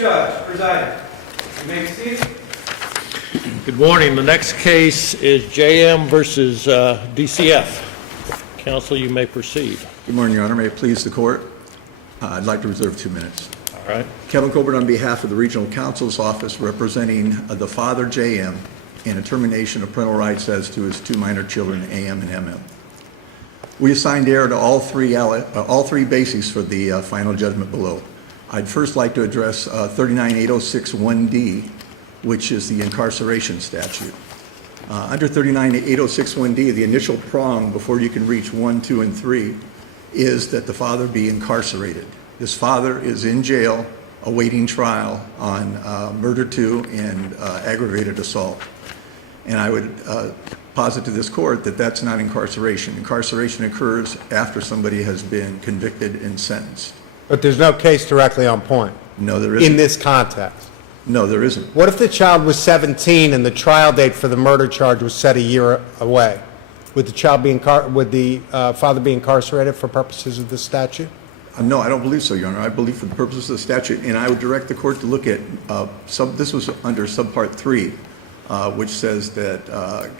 Judge presiding. You may be seated. Good morning. The next case is JM versus DCF. Counsel, you may proceed. Good morning, Your Honor. May it please the court? I'd like to reserve 2 minutes. All right. Kevin Colbert on behalf of the Regional Counsel's Office representing the father, JM, in a termination of parental rights as to his 2 minor children, AM and MM. We assigned error to all three bases for the final judgment below. I'd first like to address 39806-1D, which is the incarceration statute. Under 39806-1D, the initial prong before you can reach 1, 2, and 3 is that the father be incarcerated. This father is in jail awaiting trial on murder 2 and aggravated assault. And I would posit to this court that that's not incarceration. Incarceration occurs after somebody has been convicted and sentenced. But there's no case directly on point. No, there isn't. In this context. No, there isn't. What if the child was 17 and the trial date for the murder charge was set a year away? Would the child be father be incarcerated for purposes of this statute? No, I don't believe so, Your Honor. I believe for the purposes of the statute, and I would direct the court to look at this was under subpart 3, which says that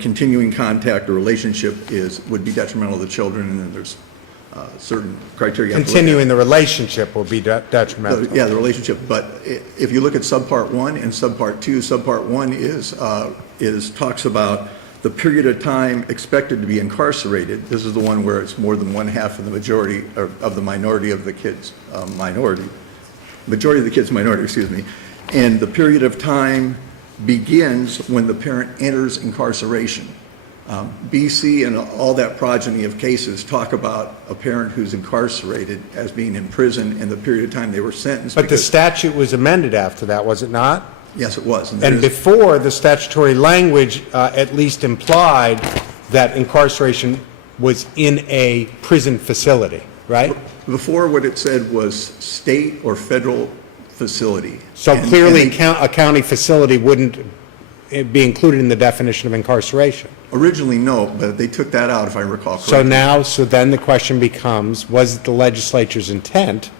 continuing contact or relationship would be detrimental to the children, and then there's certain criteria. Continuing the relationship will be detrimental. Yeah, the relationship. But if you look at subpart 1 and subpart 2, subpart 1 talks about the period of time expected to be incarcerated. This is the one where it's more than 1/2 of the majority of the minority of the kids majority of the kids minority, excuse me. And the period of time begins when the parent enters incarceration. BC and all that progeny of cases talk about a parent who's incarcerated as being in prison and the period of time they were sentenced. But the statute was amended after that, was it not? Yes, it was. And before, the statutory language at least implied that incarceration was in a prison facility, right? Before, what it said was state or federal facility. So clearly a county facility wouldn't be included in the definition of incarceration. Originally, no, but they took that out, if I recall correctly. So then the question becomes, was it the legislature's intent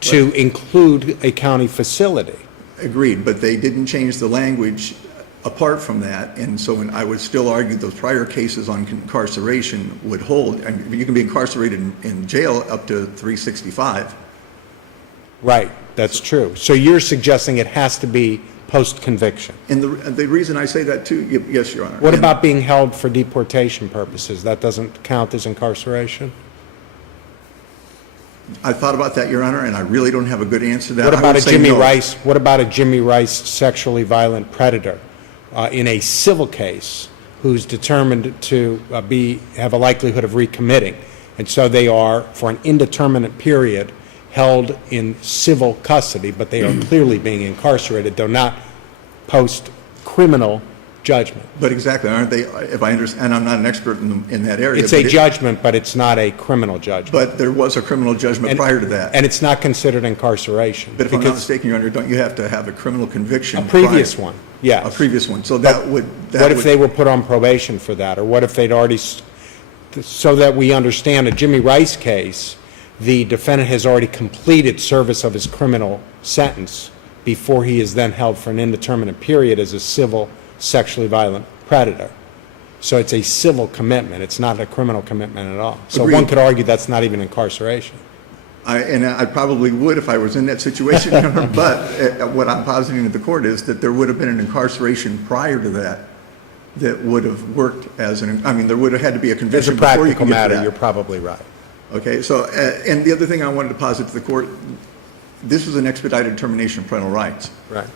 to include a county facility? Agreed, but they didn't change the language apart from that, and so I would still argue those prior cases on incarceration would hold. I mean, you can be incarcerated in jail up to 365. Right, that's true. So you're suggesting it has to be post-conviction. And the reason I say that too, yes, Your Honor. What about being held for deportation purposes? That doesn't count as incarceration? I thought about that, Your Honor, and I really don't have a good answer to that. What about a Jimmy Rice? What about a Jimmy Rice sexually violent predator in a civil case who's determined to have a likelihood of recommitting, and so they are for an indeterminate period held in civil custody, but they are clearly being incarcerated, though not post-criminal judgment? But exactly, aren't they? If I understand, and I'm not an expert in that area. It's a judgment, but it's not a criminal judgment. But there was a criminal judgment prior to that. And it's not considered incarceration. But if I'm not mistaken, Your Honor, don't you have to have a criminal conviction? A previous one, yes. A previous one. So that would... What if they were put on probation for that? Or what if they'd already... So that we understand a Jimmy Rice case, the defendant has already completed service of his criminal sentence before he is then held for an indeterminate period as a civil sexually violent predator. So it's a civil commitment. It's not a criminal commitment at all. So Agreed. One could argue that's not even incarceration. I probably would if I was in that situation, but what I'm positing to the court is that there would have been an incarceration prior to that would have worked as there would have had to be a conviction before you could get to that. As a practical matter, you're probably right. Okay, so, and the other thing I wanted to posit to the court, this was an expedited termination of parental rights. Right.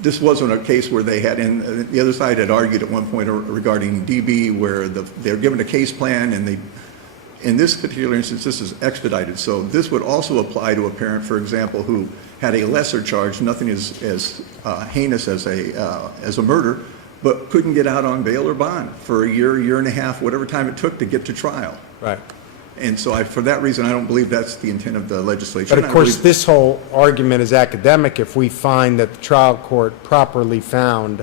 This wasn't a case where they had, and the other side had argued at one point regarding DB, where they were given a case plan, and in this particular instance, this is expedited. So this would also apply to a parent, for example, who had a lesser charge, nothing as heinous as a murder, but couldn't get out on bail or bond for a year and a half, whatever time it took to get to trial. Right. And so for that reason, I don't believe that's the intent of the legislature. But of course, this whole argument is academic if we find that the trial court properly found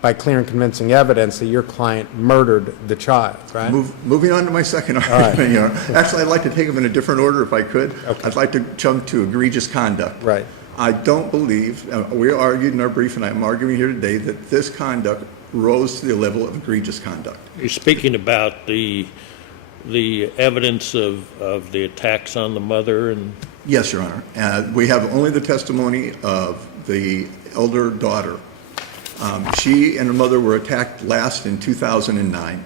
by clear and convincing evidence that your client murdered the child, right? Moving on to my second argument. Right. Actually, I'd like to take them in a different order if I could. Okay. I'd like to jump to egregious conduct. Right. I don't believe, we argued in our brief, and I'm arguing here today, that this conduct rose to the level of egregious conduct. You're speaking about the evidence of the attacks on the mother and... Yes, Your Honor. We have only the testimony of the elder daughter. She and her mother were attacked last in 2009.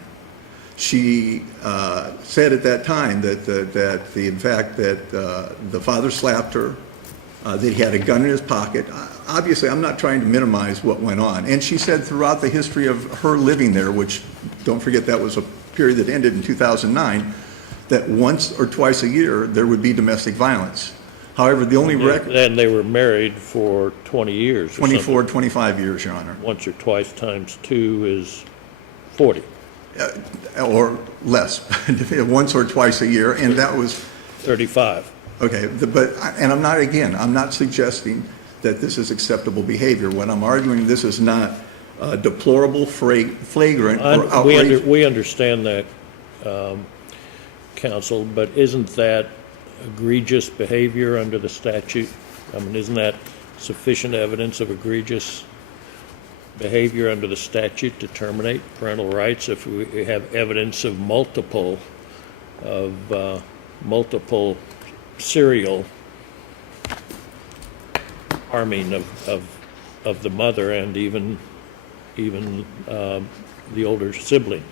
She said at that time that the father slapped her, that he had a gun in his pocket. Obviously, I'm not trying to minimize what went on. And she said throughout the history of her living there, which, don't forget, that was a period that ended in 2009, that once or twice a year there would be domestic violence. However, the only record... And they were married for 20 years. 24, 25 years, Your Honor. Once or twice times 2 is 40. Or less, once or twice a year, and that was... 35. Okay, and I'm not suggesting that this is acceptable behavior. What I'm arguing, this is not deplorable, flagrant, or outrageous. We understand that, counsel, but isn't that egregious behavior under the statute? I mean, isn't that sufficient evidence of egregious behavior under the statute to terminate parental rights if we have evidence of multiple serial harming of the mother and even the older sibling?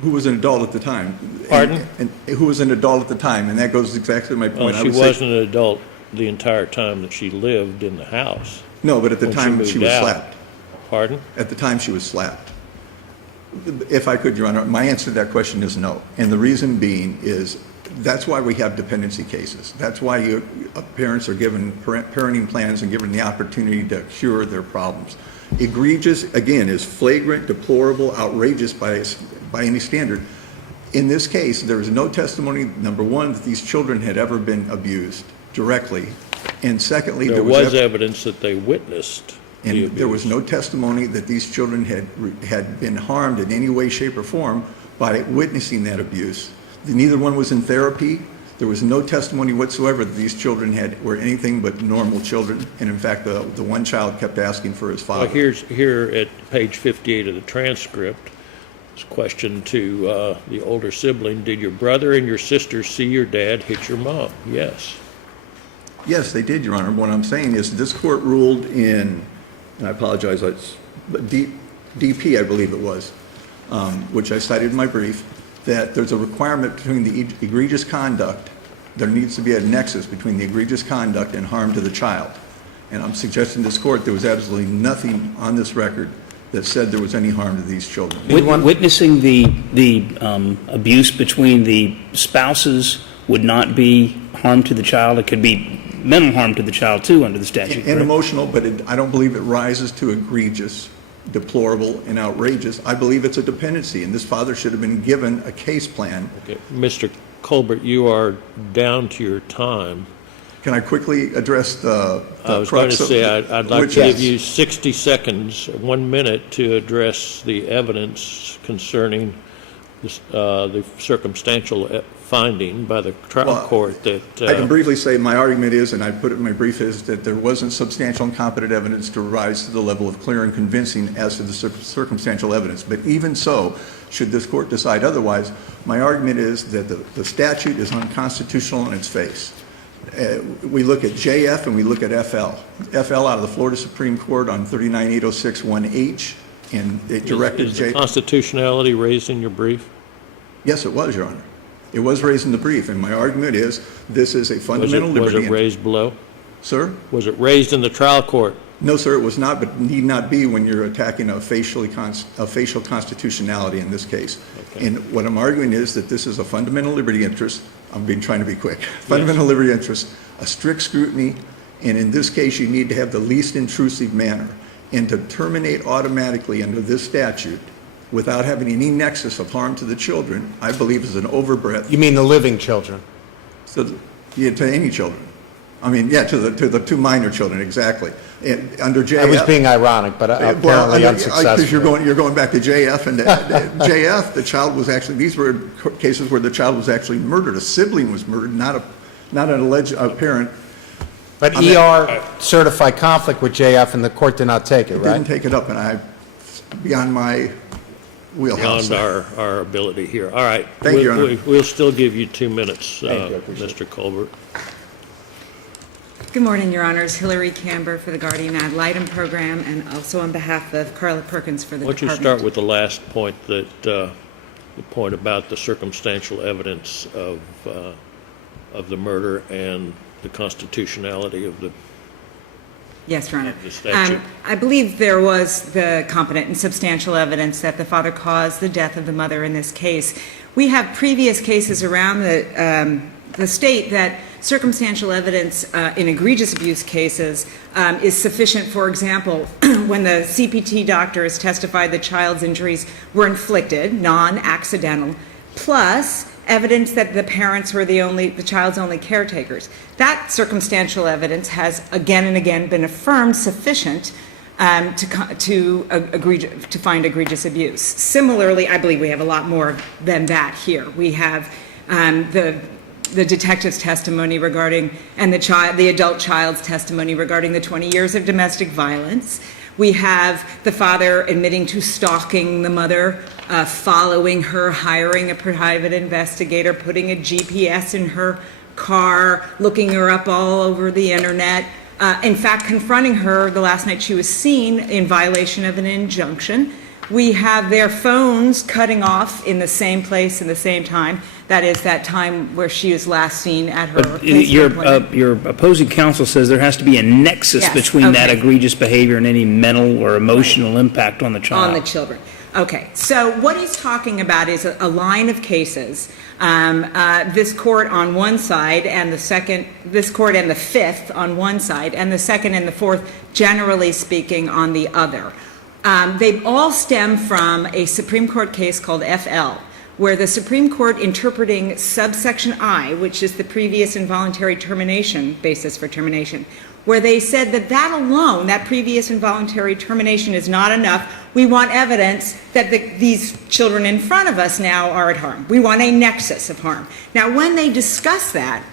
Who was an adult at the time. Pardon? And who was an adult at the time, and that goes exactly to my point. Well, she wasn't an adult the entire time that she lived in the house. No, but at the time she was slapped. Pardon? At the time she was slapped. If I could, Your Honor, my answer to that question is no. And the reason being is that's why we have dependency cases. That's why parents are given parenting plans and given the opportunity to cure their problems. Egregious, again, is flagrant, deplorable, outrageous by any standard. In this case, there is no testimony, number one, that these children had ever been abused directly. And secondly, there was evidence that they witnessed the abuse. And there was no testimony that these children had been harmed in any way, shape, or form by witnessing that abuse. Neither one was in therapy. There was no testimony whatsoever that these children were anything but normal children. And in fact, the one child kept asking for his father. Well, here at page 58 of the transcript, it's a question to the older sibling: did your brother and your sister see your dad hit your mom? Yes. Yes, they did, Your Honor. What I'm saying is this court ruled in, and I apologize, it's DP, I believe it was, which I cited in my brief, that there's a requirement between the egregious conduct. There needs to be a nexus between the egregious conduct and harm to the child. And I'm suggesting to this court there was absolutely nothing on this record that said there was any harm to these children. Witnessing the abuse between the spouses would not be harm to the child. It could be mental harm to the child, too, under the statute. And emotional, but I don't believe it rises to egregious, deplorable, and outrageous. I believe it's a dependency, and this father should have been given a case plan. Okay. Mr. Colbert, you are down to your time. Can I quickly address the I was going to say I'd like to give you 60 seconds, 1 minute, to address the evidence concerning the circumstantial finding by the trial court that... I can briefly say my argument is, and I put it in my brief, is that there wasn't substantial and competent evidence to rise to the level of clear and convincing as to the circumstantial evidence. But even so, should this court decide otherwise, my argument is that the statute is unconstitutional in its face. We look at JF and we look at FL. FL out of the Florida Supreme Court on 39806-1H, and it directed Is the constitutionality raised in your brief? Yes, it was, Your Honor. It was raised in the brief, and my argument is this is a fundamental liberty. Was it raised below? Sir? Was it raised in the trial court? No, sir, it was not, but need not be when you're attacking a facial constitutionality in this case. Okay. And what I'm arguing is that this is a fundamental liberty interest. I'm trying to be quick. Fundamental liberty interest, a strict scrutiny, and in this case, you need to have the least intrusive manner. And to terminate automatically under this statute without having any nexus of harm to the children, I believe is an overbreadth. You mean the living children? So, yeah, to any children. I mean, yeah, to the two minor children, exactly. And under JF, I was being ironic, but apparently unsuccessful. Because you're going back to JF, and JF, the child was actually, these were cases where the child was actually murdered. A sibling was murdered, not an alleged parent. But I'm at- ER certified conflict with JF, and the court did not take it, Didn't right? take it up, and beyond my wheelhouse. Beyond our ability here. All right. Thank you, Your Honor. We'll still give you 2 minutes, Thank you, I appreciate Mr. Colbert. Good morning, Your Honors. Hillary Kambour for the Guardian Ad Litem Program, and also on behalf of Carla Perkins for the Why don't you Department. start with the last point, that the point about the circumstantial evidence of the murder and the constitutionality of the Yes, Your Honor. the statute. I believe there was the competent and substantial evidence that the father caused the death of the mother in this case. We have previous cases around the state that circumstantial evidence in egregious abuse cases is sufficient. For example, when the CPT doctor has testified the child's injuries were inflicted, non-accidental, plus evidence that the parents were the child's only caretakers. That circumstantial evidence has again and again been affirmed sufficient to find egregious abuse. Similarly, I believe we have a lot more than that here. We have the detective's testimony regarding, and the adult child's testimony regarding the 20 years of domestic violence. We have the father admitting to stalking the mother, following her, hiring a private investigator, putting a GPS in her car, looking her up all over the internet, in fact, confronting her the last night she was seen in violation of an injunction. We have their phones cutting off in the same place in the same time. That is that time where she was last seen at her But place of employment. your opposing counsel says there has to be a nexus Yes, between that okay. egregious behavior and any mental or emotional impact on the child. On the children. Okay, so what he's talking about is a line of cases. This court on one side, and this court and the fifth on one side, and the second and the fourth, generally speaking, on the other. They all stem from a Supreme Court case called FL, where the Supreme Court, interpreting subsection I, which is the previous involuntary termination basis for termination, where they said that alone, that previous involuntary termination, is not enough. We want evidence that these children in front of us now are at harm. We want a nexus of harm. Now, when they discuss that,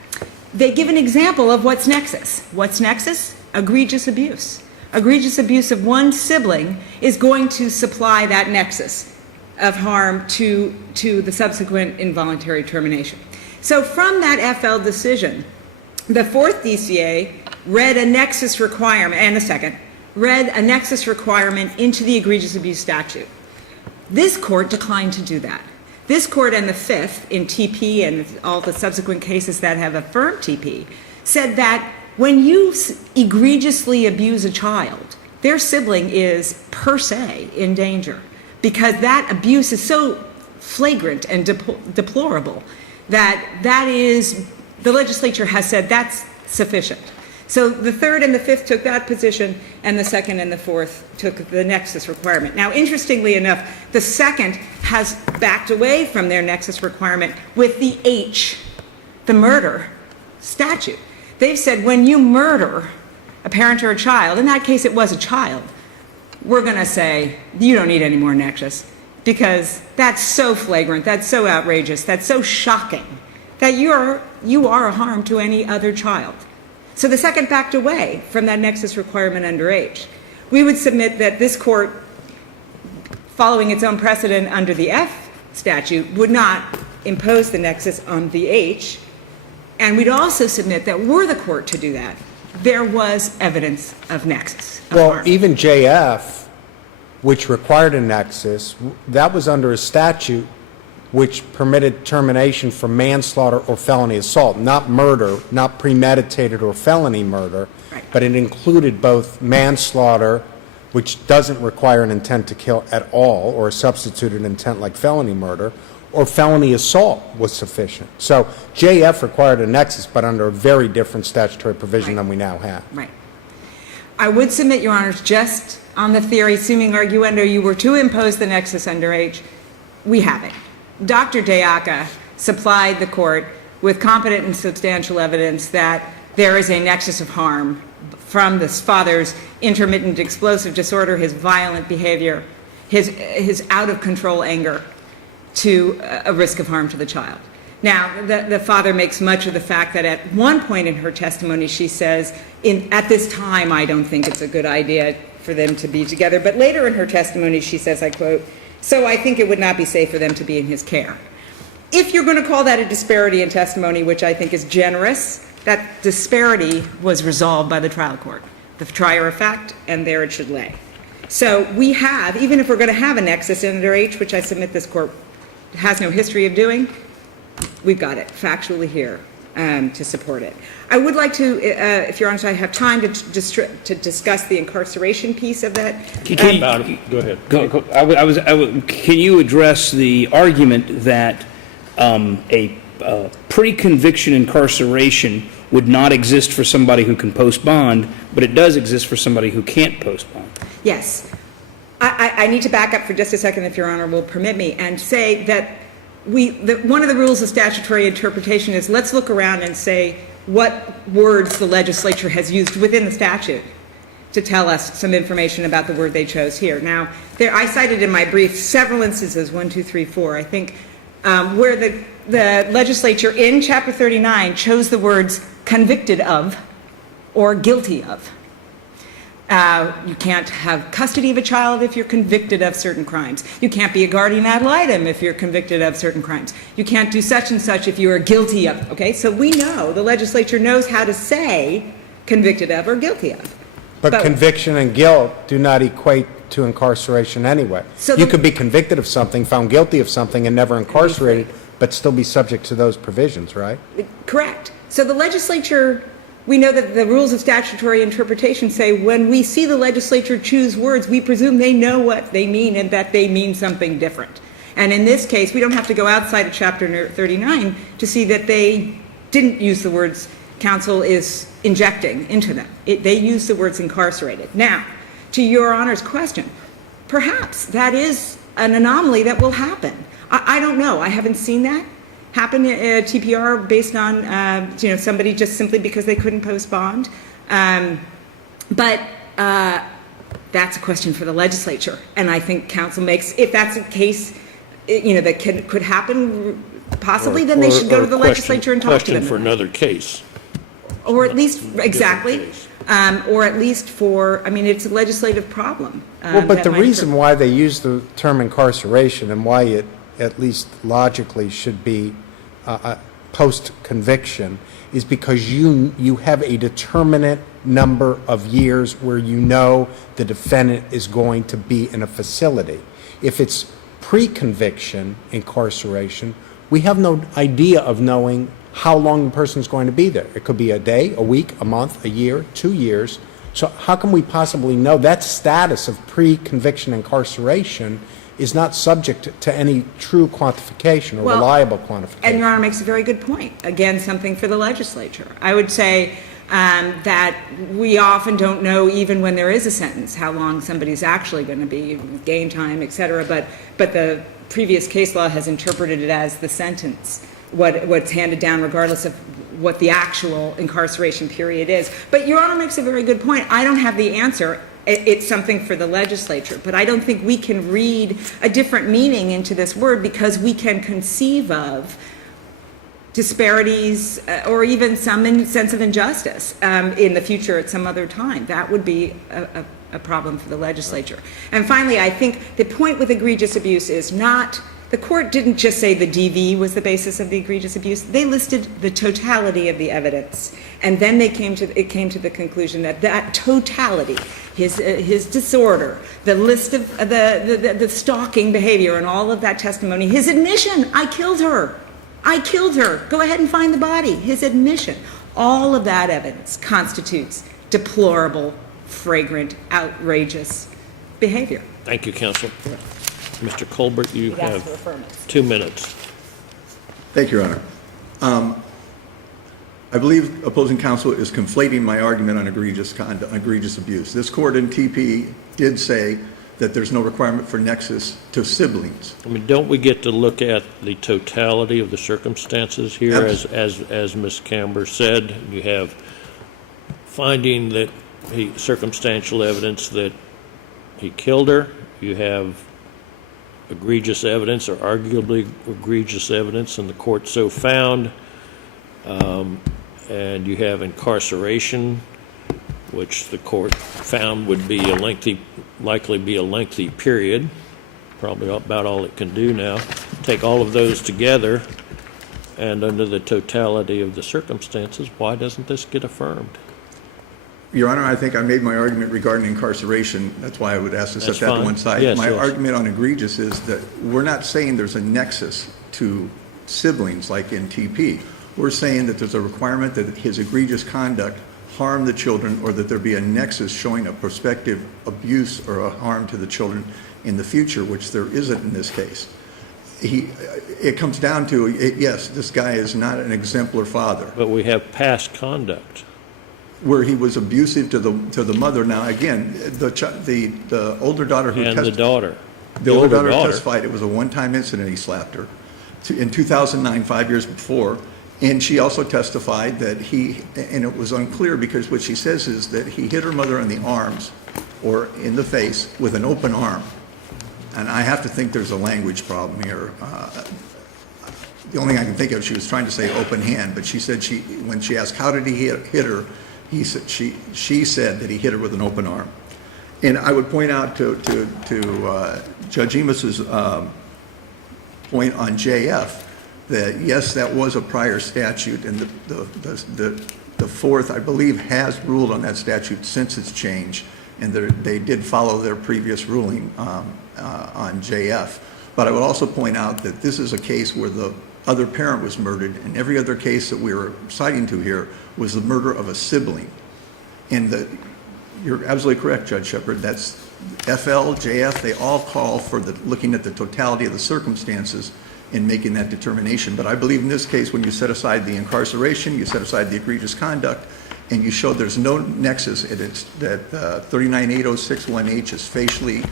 they give an example of what's nexus. What's nexus? Egregious abuse. Egregious abuse of one sibling is going to supply that nexus of harm to the subsequent involuntary termination. So from that FL decision, the fourth DCA read a nexus requirement, and the second, read a nexus requirement into the egregious abuse statute. This court declined to do that. This court and the fifth, in TP and all the subsequent cases that have affirmed TP, said that when you egregiously abuse a child, their sibling is per se in danger, because that abuse is so flagrant and deplorable that is, the legislature has said that's sufficient. So the third and the fifth took that position, and the second and the fourth took the nexus requirement. Now, interestingly enough, the second has backed away from their nexus requirement with the H, the murder statute. They've said when you murder a parent or a child, in that case it was a child, we're going to say you don't need any more nexus, because that's so flagrant, that's so outrageous, that's so shocking that you are a harm to any other child. So the second backed away from that nexus requirement under H. We would submit that this court, following its own precedent under the F statute, would not impose the nexus on the H. And we'd also submit that were the court to do that, there was evidence of nexus. Of Well, harm. even JF, which required a nexus, that was under a statute which permitted termination for manslaughter or felony assault, not murder, not premeditated or felony murder, Right. but it included both manslaughter, which doesn't require an intent to kill at all, or a substituted intent like felony murder, or felony assault was sufficient. So JF required a nexus, but under a very different statutory provision Right. than we now have. Right. I would submit, Your Honors, just on the theory, assuming arguendo, you were to impose the nexus under H, we have it. Dr. Deaca supplied the court with competent and substantial evidence that there is a nexus of harm from this father's intermittent explosive disorder, his violent behavior, his out-of-control anger, to a risk of harm to the child. Now, the father makes much of the fact that at one point in her testimony, she says, at this time, I don't think it's a good idea for them to be together. But later in her testimony, she says, I quote, so I think it would not be safe for them to be in his care. If you're going to call that a disparity in testimony, which I think is generous, that disparity was resolved by the trial court, the trier of fact, and there it should lay. So we have, even if we're going to have a nexus under H, which I submit this court has no history of doing, we've got it factually here to support it. I would like to, if Your Honor, I have time to discuss the incarceration piece of that. Go ahead. Can you address the argument that a pre-conviction incarceration would not exist for somebody who can post bond, but it does exist for somebody who can't post bond? Yes. I need to back up for just a second, if Your Honor will permit me, and say that one of the rules of statutory interpretation is let's look around and say what words the legislature has used within the statute to tell us some information about the word they chose here. Now, I cited in my brief several instances, 1, 2, 3, 4, I think, where the legislature in Chapter 39 chose the words convicted of or guilty of. You can't have custody of a child if you're convicted of certain crimes. You can't be a guardian ad litem if you're convicted of certain crimes. You can't do such and such if you are guilty of. Okay, so we know, the legislature knows how to say convicted of or guilty of. But conviction and guilt do not equate to incarceration anyway. So you could be convicted of something, found guilty of something, and never incarcerated, but still be subject to those provisions, right? Correct. So the legislature, we know that the rules of statutory interpretation say when we see the legislature choose words, we presume they know what they mean and that they mean something different. And in this case, we don't have to go outside of Chapter 39 to see that they didn't use the words counsel is injecting into them. They use the words incarcerated. Now, to Your Honor's question, perhaps that is an anomaly that will happen. I don't know. I haven't seen that happen at TPR based on somebody just simply because they couldn't post bond. But that's a question for the legislature. And I think counsel makes, if that's a case, that could happen possibly, then they should go to the legislature and talk to them. Question for another case. Or at least, exactly. Or at least for, it's a legislative problem. Well, but the reason why they use the term incarceration and why it at least logically should be post-conviction is because you have a determinate number of years where you know the defendant is going to be in a facility. If it's pre-conviction incarceration, we have no idea of knowing how long the person is going to be there. It could be a day, a week, a month, a year, 2 years. So how can we possibly know that status of pre-conviction incarceration is not subject to any true quantification or reliable quantification? And Your Honor makes a very good point. Again, something for the legislature. I would say that we often don't know, even when there is a sentence, how long somebody's actually going to be, gain time, et cetera. But the previous case law has interpreted it as the sentence, what's handed down regardless of what the actual incarceration period is. But Your Honor makes a very good point. I don't have the answer. It's something for the legislature. But I don't think we can read a different meaning into this word because we can conceive of disparities or even some sense of injustice in the future at some other time. That would be a problem for the legislature. And finally, I think the point with egregious abuse is not, the court didn't just say the DV was the basis of the egregious abuse. They listed the totality of the evidence. And then it came to the conclusion that totality, his disorder, the list of the stalking behavior and all of that testimony, his admission, I killed her, go ahead and find the body, his admission, all of that evidence constitutes deplorable, flagrant, outrageous behavior. Thank you, counsel. Mr. Colbert, you We'd ask have for affirmance. 2 minutes. Thank you, Your Honor. I believe opposing counsel is conflating my argument on egregious abuse. This court in TP did say that there's no requirement for nexus to siblings. Don't we get to look at the totality of the circumstances here, as Ms. Kambour said? You have finding that circumstantial evidence that he killed her. You have egregious evidence or arguably egregious evidence, and the court so found. And you have incarceration, which the court found would be likely be a lengthy period, probably about all it can do now. Take all of those together, and under the totality of the circumstances, why doesn't this get affirmed? Your Honor, I think I made my argument regarding incarceration. That's why I would ask to set That's that to fine. one side. Yes, My yes. argument on egregious is that we're not saying there's a nexus to siblings like in TP. We're saying that there's a requirement that his egregious conduct harm the children, or that there be a nexus showing a prospective abuse or a harm to the children in the future, which there isn't in this case. It comes down to, yes, this guy is not an exemplar father, But we have past conduct. where he was abusive to the mother. Now, again, the older daughter who And the testified, daughter. the older daughter testified it was a one-time incident. He slapped her in 2009, 5 years before. And she also testified that and it was unclear, because what she says is that he hit her mother in the arms or in the face with an open arm. And I have to think there's a language problem here. The only thing I can think of, she was trying to say open hand, but she said when she asked how did he hit her, he said she said that he hit her with an open arm. And I would point out to Judge Emas's point on JF, that yes, that was a prior statute, and the fourth, I believe, has ruled on that statute since its change, and they did follow their previous ruling on JF. But I would also point out that this is a case where the other parent was murdered, and every other case that we were citing to here was the murder of a sibling. And you're absolutely correct, Judge Shepard, that's FL, JF, they all call for looking at the totality of the circumstances in making that determination. But I believe in this case, when you set aside the incarceration, you set aside the egregious conduct, and you show there's no nexus, that 39806(1)H is facially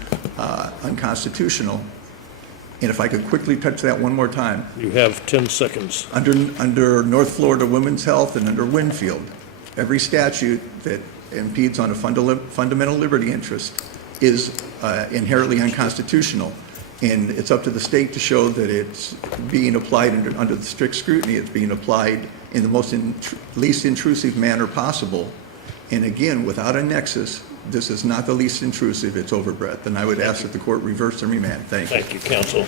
unconstitutional. And if I could quickly touch that one more time. You have 10 seconds. Under North Florida Women's Health and under Winfield, every statute that impedes on a fundamental liberty interest is inherently unconstitutional. And it's up to the state to show that it's being applied under the strict scrutiny. It's being applied in the most least intrusive manner possible. And again, without a nexus, this is not the least intrusive, it's overbreadth. And I would ask that the court reverse and remand. Thank you. Thank you, counsel.